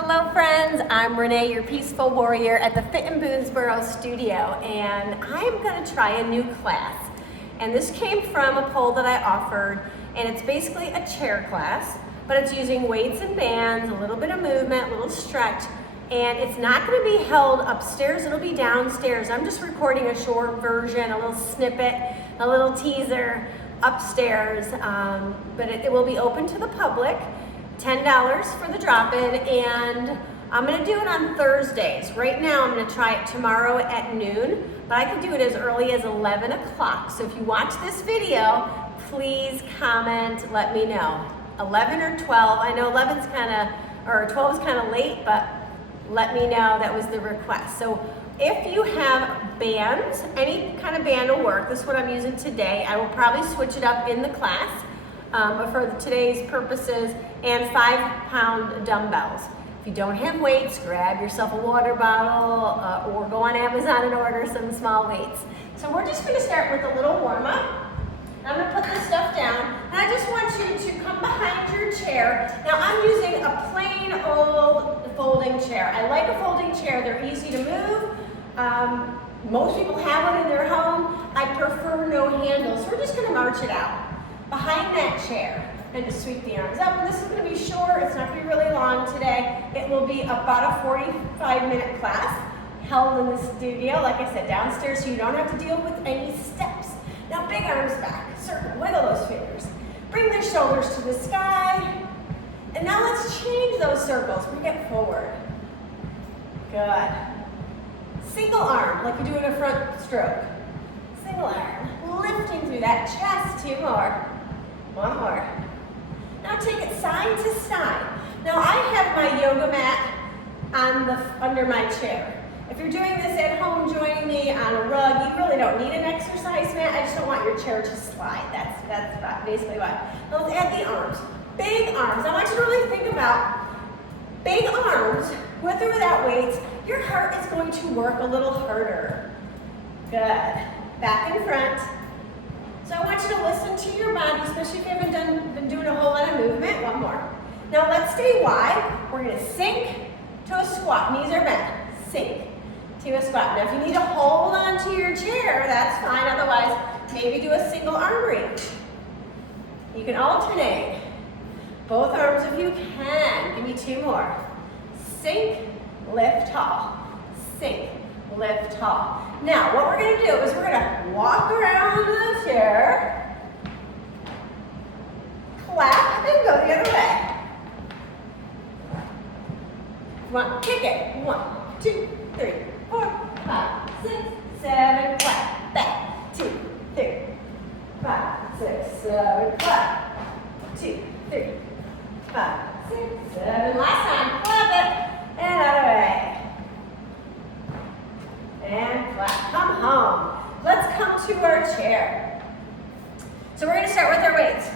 Hello friends, I'm Renee, your peaceful warrior at the Fit in Boonesboro studio, and I'm going to try a new class. And this came from a poll that I offered, and it's basically a chair class, but it's using weights and bands, a little bit of movement, a little stretch, and it's not going to be held upstairs, it'll be downstairs. I'm just recording a short version, a little snippet, a little teaser upstairs, but it will be open to the public. $10 for the drop-in, and I'm gonna do it on Thursdays. Right now, I'm gonna try it tomorrow at noon, but I could do it as early as 11 o'clock. So if you watch this video, please comment, let me know. 11 or 12, I know 12 is kind of late, but let me know that was the request. So if you have bands, any kind of band will work. This is what I'm using today. I will probably switch it up in the class. But for today's purposes, and 5-pound dumbbells. If you don't have weights, grab yourself a water bottle or go on Amazon and order some small weights. So we're just gonna start with a little warm up. I'm gonna put this stuff down, and I just want you to come behind your chair. Now I'm using a plain old folding chair. I like a folding chair, they're easy to move. Most people have one in their home. I prefer no handles, so we're just gonna march it out. Behind that chair, and just sweep the arms up. And this is going to be short, it's not going to be really long today. It will be about a 45-minute class held in the studio, like I said, downstairs, so you don't have to deal with any steps. Now big arms back, circle, wiggle those fingers. Bring the shoulders to the sky. And now let's change those circles. Bring it forward. Good. Single arm, like you do in a front stroke. Single arm, lifting through that chest, 2 more. 1 more. Now take it side to side. Now I have my yoga mat under my chair. If you're doing this at home, joining me on a rug, you really don't need an exercise mat. I just don't want your chair to slide. That's basically what. Now let's add the arms. Big arms. I want you to really think about big arms, with or without weights. Your heart is going to work a little harder. Good. Back and front. So I want you to listen to your body, especially if you haven't been doing a whole lot of movement. 1 more. Now let's stay wide. We're going to sink to a squat. Knees are bent. Sink to a squat. Now if you need to hold on to your chair, that's fine. Otherwise, maybe do a single arm reach. You can alternate. Both arms if you can. Give me 2 more. Sink, lift tall. Sink, lift tall. Now, what we're going to do is we're going to walk around the chair, clap, and go the other way. Kick it. 1, 2, 3, 4, 5, 6, 7, clap. Back. 2, 3, 5, 6, 7, clap. 2, 3, 5, 6, 7. Last time, clap it, and out of the way. And clap, come home. Let's come to our chair. So we're gonna start with our weights.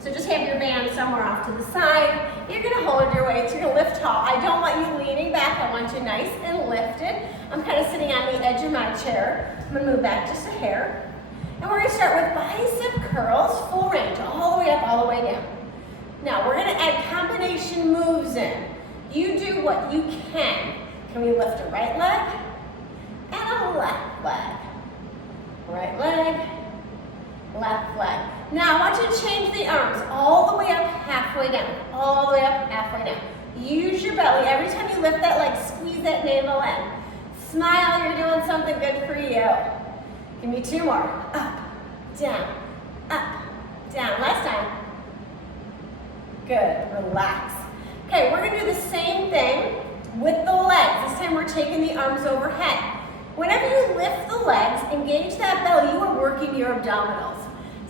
So just have your band somewhere off to the side. You're gonna hold your weights, you're gonna lift tall. I don't want you leaning back, I want you nice and lifted. I'm kind of sitting on the edge of my chair. I'm gonna move back just a hair. And we're gonna start with bicep curls, full range, all the way up, all the way down. Now we're gonna add combination moves in. You do what you can. Can we lift a right leg? And a left leg. Right leg, left leg. Now I want you to change the arms all the way up, halfway down. All the way up, halfway down. Use your belly. Every time you lift that leg, squeeze that navel in. Smile, you're doing something good for you. Give me 2 more. Up, down, up, down. Last time. Good, relax. Okay, we're gonna do the same thing with the legs. This time we're taking the arms overhead. Whenever you lift the legs, engage that belly, you are working your abdominals.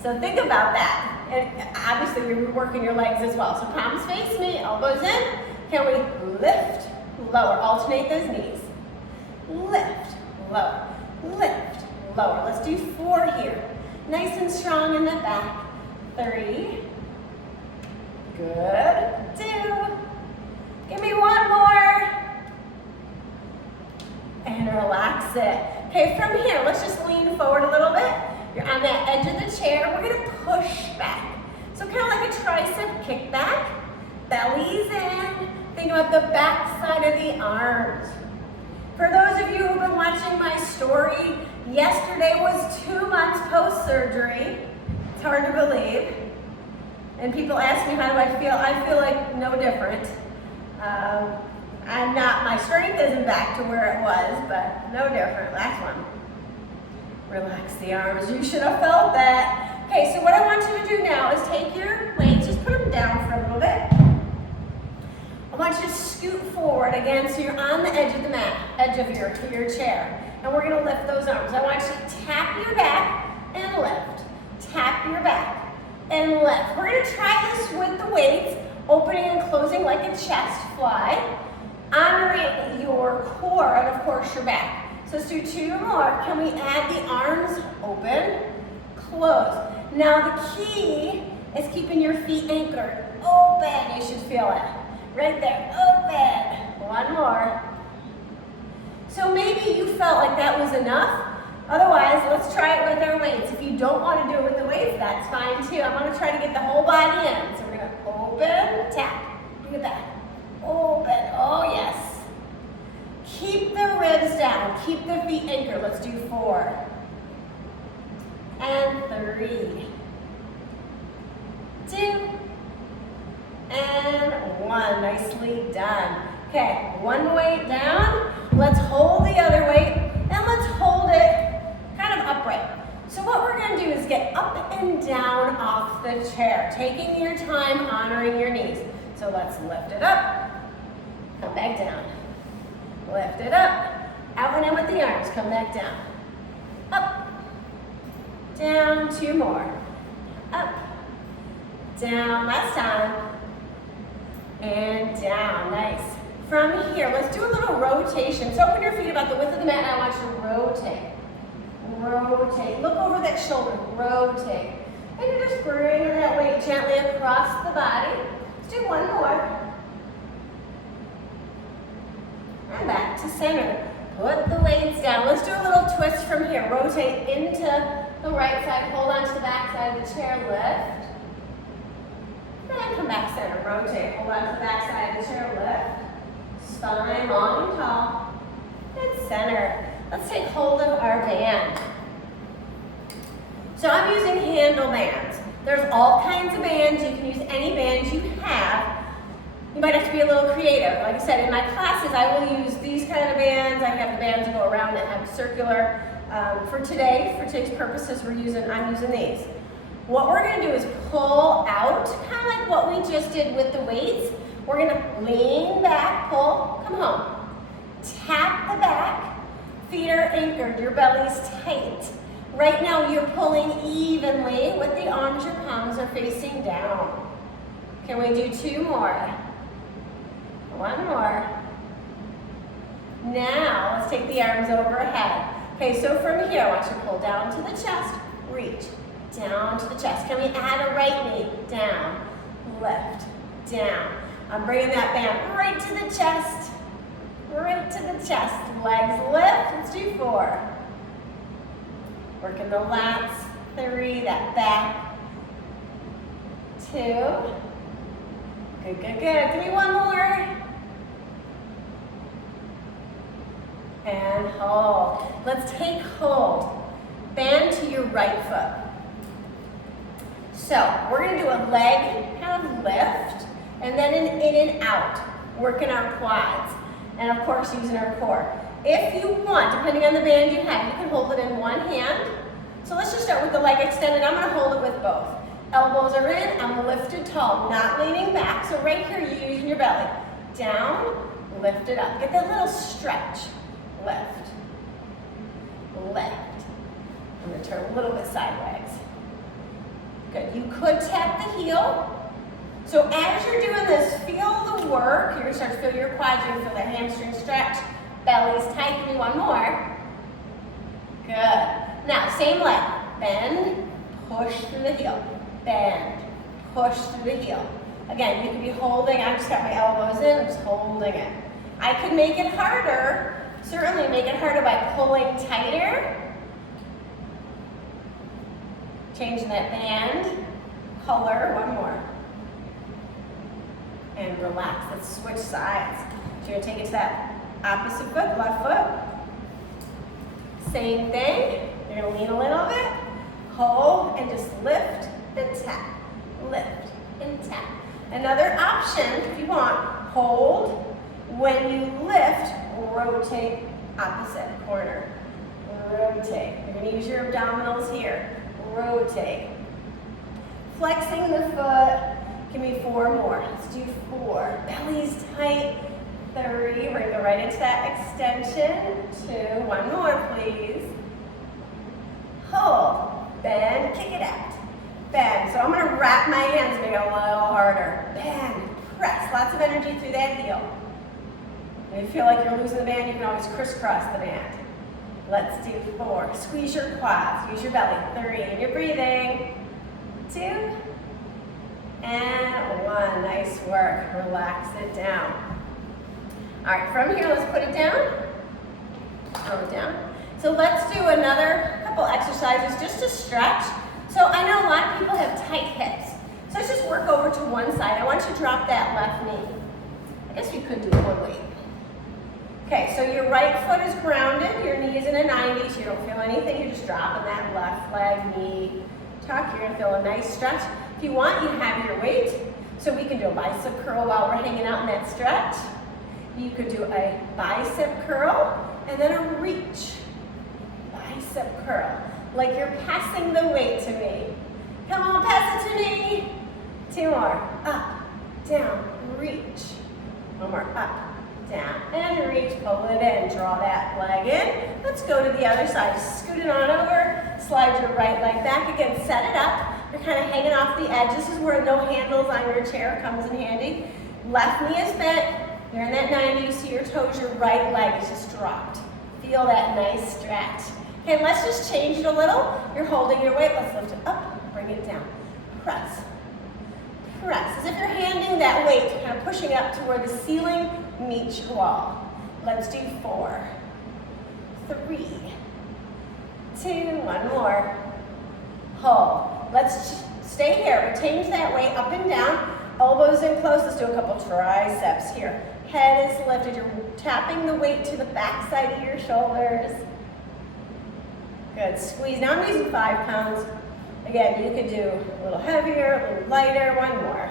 So think about that. And obviously you're working your legs as well. So palms face me, elbows in. Can we lift, lower, alternate those knees. Lift, lower, lift, lower. Let's do 4 here. Nice and strong in the back. 3. Good. 2. Give me 1 more. And relax it. Okay, from here, let's just lean forward a little bit. You're on that edge of the chair. We're gonna push back. So kind of like a tricep kickback. Belly's in, Think about the back side of the arms. For those of you who've been watching my story, yesterday was 2 months post-surgery. It's hard to believe. And people ask me, how do I feel? I feel like no different. My strength isn't back to where it was, but no different. Last one. Relax the arms. You should have felt that. Okay, so what I want you to do now is take your weights, just put them down for a little bit. I want you to scoot forward again so you're on the edge of the mat, edge of your chair. And we're gonna lift those arms. I want you to tap your back and lift. Tap your back and lift. We're gonna try this with the weights, opening and closing like a chest fly, honoring your core and of course your back. So let's do 2 more. Can we add the arms open, close. Now the key is keeping your feet anchored, open. You should feel it. Right there, open. 1 more. So maybe you felt like that was enough. Otherwise, let's try it with our weights. If you don't want to do it with the weights, that's fine too. I'm going to try to get the whole body in. So we're going to open, tap. Look at that. Open. Oh, yes. Keep the ribs down. Keep the feet anchored. Let's do 4. And 3. 2. And 1. Nicely done. Okay, 1 weight down. Let's hold the other weight. And let's hold it kind of upright. So what we're going to do is get up and down off the chair, taking your time, honoring your knees. So let's lift it up. Come back down. Lift it up. Out and in with the arms. Come back down. Up. Down. 2 more. Up. Down. Last time. And down. Nice. From here, let's do a little rotation. So open your feet about the width of the mat and I want you to rotate. Rotate. Look over that shoulder. Rotate. And you're just bringing that weight gently across the body. Let's do 1 more. And back to center. Put the weights down. Let's do a little twist from here. Rotate into the right side. Hold on to the back side of the chair. Lift. And come back center. Rotate. Hold on to the back side of the chair. Lift. Spine long and tall. And center. Let's take hold of our band. So I'm using handle bands. There's all kinds of bands. You can use any bands you have. You might have to be a little creative. Like I said, in my classes, I will use these kind of bands. I have the bands that go around that have circular. For today's purposes, I'm using these. What we're gonna do is pull out, kind of like what we just did with the weights. We're gonna lean back, pull, come home. Tap the back, feet are anchored, your belly's tight. Right now you're pulling evenly with the arms, your palms are facing down. Can we do 2 more? 1 more. Now, let's take the arms overhead. Okay, so from here, I want you to pull down to the chest, reach, down to the chest. Can we add a right knee? Down, lift, down. I'm bringing that band right to the chest, right to the chest. Legs lift, let's do 4. Working the lats, 3, that back, 2. Good, good, good. Give me 1 more. And hold. Let's take hold. Band to your right foot. So we're going to do a leg kind of lift, and then an in and out, working our quads, and of course using our core. If you want, depending on the band you have, you can hold it in 1 hand. So let's just start with the leg extended. I'm going to hold it with both. Elbows are in, I'm lifted tall, not leaning back. So right here, you're using your belly. Down, lift it up. Get that little stretch. Lift, lift. I'm going to turn a little bit sideways. Good. You could tap the heel. So as you're doing this, feel the work. You're going to start to feel your quads. You're going to feel the hamstring stretch. Belly's tight. Give me 1 more. Good. Now, same leg. Bend, push through the heel. Bend, push through the heel. Again, you could be holding. I just got my elbows in. I'm just holding it. I could make it harder. Certainly make it harder by pulling tighter. Changing that band color. 1 more. and relax. Let's switch sides. So you're gonna take it to that opposite foot, left foot. Same thing. You're gonna lean a little bit, hold, and just lift and tap. Lift and tap. Another option, if you want, hold. When you lift, rotate opposite corner. Rotate. You're gonna use your abdominals here. Rotate. Flexing the foot. Give me 4 more. Let's do 4. Belly's tight. 3. We're gonna go right into that extension. 2. 1 more, please. Hold. Bend. Kick it out. Bend. So I'm gonna wrap my hands and make it a little harder. Bend. Press. Lots of energy through that heel. If you feel like you're losing the band, you can always crisscross the band. Let's do 4. Squeeze your quads. Use your belly. 3. And you're breathing. 2. And 1. Nice work. Relax it down. All right, from here, let's put it down. Throw it down. So let's do another couple exercises just to stretch. So I know a lot of people have tight hips. So let's just work over to one side. I want you to drop that left knee. I guess you could do one leg. Okay, so your right foot is grounded. Your knee is in a 90, so you don't feel anything. You're just dropping that left leg, knee, tuck. You're gonna feel a nice stretch. If you want, you have your weight. So we can do a bicep curl while we're hanging out in that stretch. You could do a bicep curl and then a reach. Bicep curl, like you're passing the weight to me. Come on, pass it to me. 2 more, up, down, reach. 1 more, up, down, and reach, pull it in, draw that leg in. Let's go to the other side, scoot it on over, slide your right leg back again, set it up. You're kind of hanging off the edge. This is where no handles on your chair comes in handy. Left knee is bent. You're in that 90, you see your toes, your right leg is just dropped. Feel that nice stretch. Okay, let's just change it a little. You're holding your weight, let's lift it up, bring it down. Press, press, as if you're handing that weight, kind of pushing up to where the ceiling meets your wall. Let's do 4, 3, 2, 1 more. Hold. Let's stay here, change that weight up and down. Elbows in close, let's do a couple triceps here. Head is lifted, you're tapping the weight to the back side of your shoulders. Good, squeeze. Now I'm using 5 pounds. Again, you could do a little heavier, a little lighter, 1 more.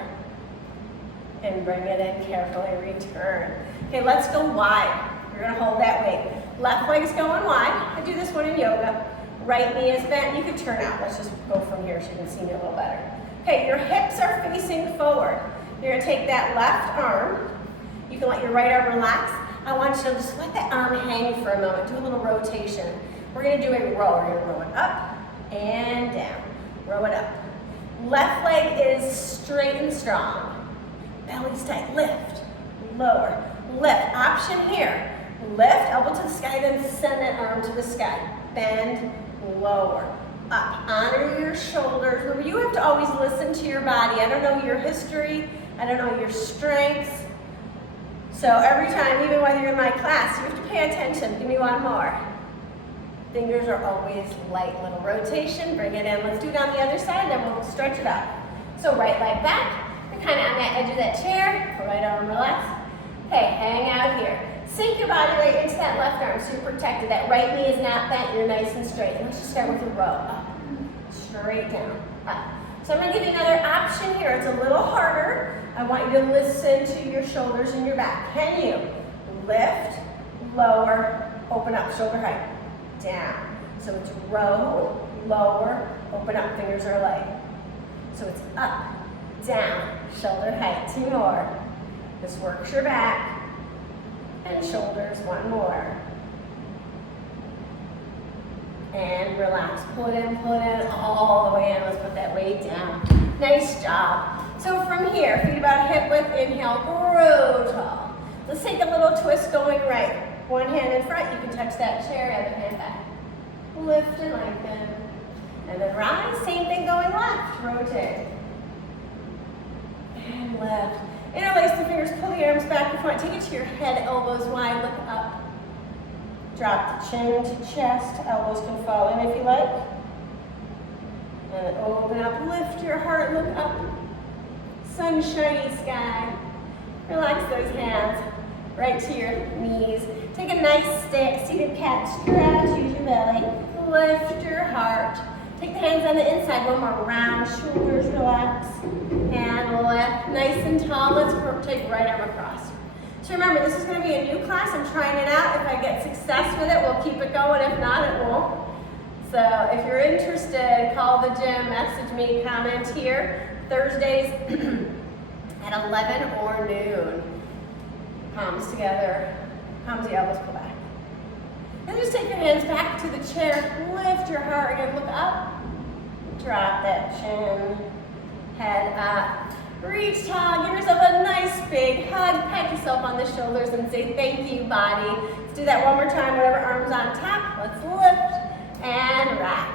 And bring it in carefully, return. Okay, let's go wide. You're gonna hold that weight. Left leg's going wide. I do this one in yoga. Right knee is bent, you can turn out. Let's just go from here so you can see me a little better. Okay, your hips are facing forward. You're gonna take that left arm. You can let your right arm relax. I want you to just let that arm hang for a moment. Do a little rotation. We're gonna do a row. We're gonna row it up and down. Row it up. Left leg is straight and strong. Belly's tight. Lift, lower, lift. Option here. Lift, elbow to the sky, then send that arm to the sky. Bend, lower, up. Honor your shoulders. Remember, you have to always listen to your body. I don't know your history. I don't know your strengths. So every time, even whether you're in my class, you have to pay attention. Give me 1 more. Fingers are always light. Little rotation. Bring it in. Let's do it on the other side, then we'll stretch it up. So right leg back. You're kind of on that edge of that chair. Right arm relax. Okay, hang out here. Sink your body weight into that left arm so you're protected. That right knee is not bent. You're nice and straight. And let's just start with a row. Up, straight down, up. So I'm going to give you another option here. It's a little harder. I want you to listen to your shoulders and your back. Can you lift, lower, open up, shoulder height, down. So it's row, lower, open up, fingers are light. So it's up, down, shoulder height, 2 more. This works your back and shoulders, 1 more. And relax, pull it in all the way in. Let's put that weight down. Nice job. So from here, feet about hip width, inhale, grow tall. Let's take a little twist going right. 1 hand in front, you can touch that chair, other hand back. Lift and lengthen. And then rise, same thing going left. Rotate. And lift. Interlace the fingers, pull the arms back in front. Take it to your head, elbows wide, look up. Drop the chin to chest, elbows can fall in if you like. And then open up, lift your heart, look up. Sunshiny sky. Relax those hands right to your knees. Take a nice seated cat stretch, use your belly. Lift your heart. Take the hands on the inside, one more round, shoulders relax. And lift, nice and tall. Let's take right arm across. So remember, this is going to be a new class. I'm trying it out. If I get success with it, we'll keep it going. If not, it won't. So if you're interested, call the gym, message me, comment here. Thursdays at 11 or noon. Palms together, palms the elbows pull back. And just take your hands back to the chair. Lift your heart again, look up. Drop that chin, head up. Reach tall, give yourself a nice big hug. Pat yourself on the shoulders and say thank you, body. Let's do that one more time, whatever arms on top. Let's lift and rock.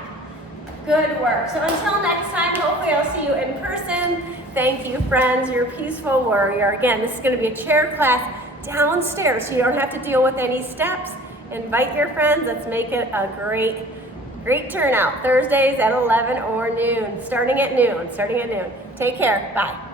Good work. So until next time, hopefully I'll see you in person. Thank you, friends. Your peaceful warrior. Again, this is going to be a chair class downstairs, so you don't have to deal with any steps. Invite your friends. Let's make it a great turnout. Thursdays at 11 or noon. Starting at noon. Take care. Bye.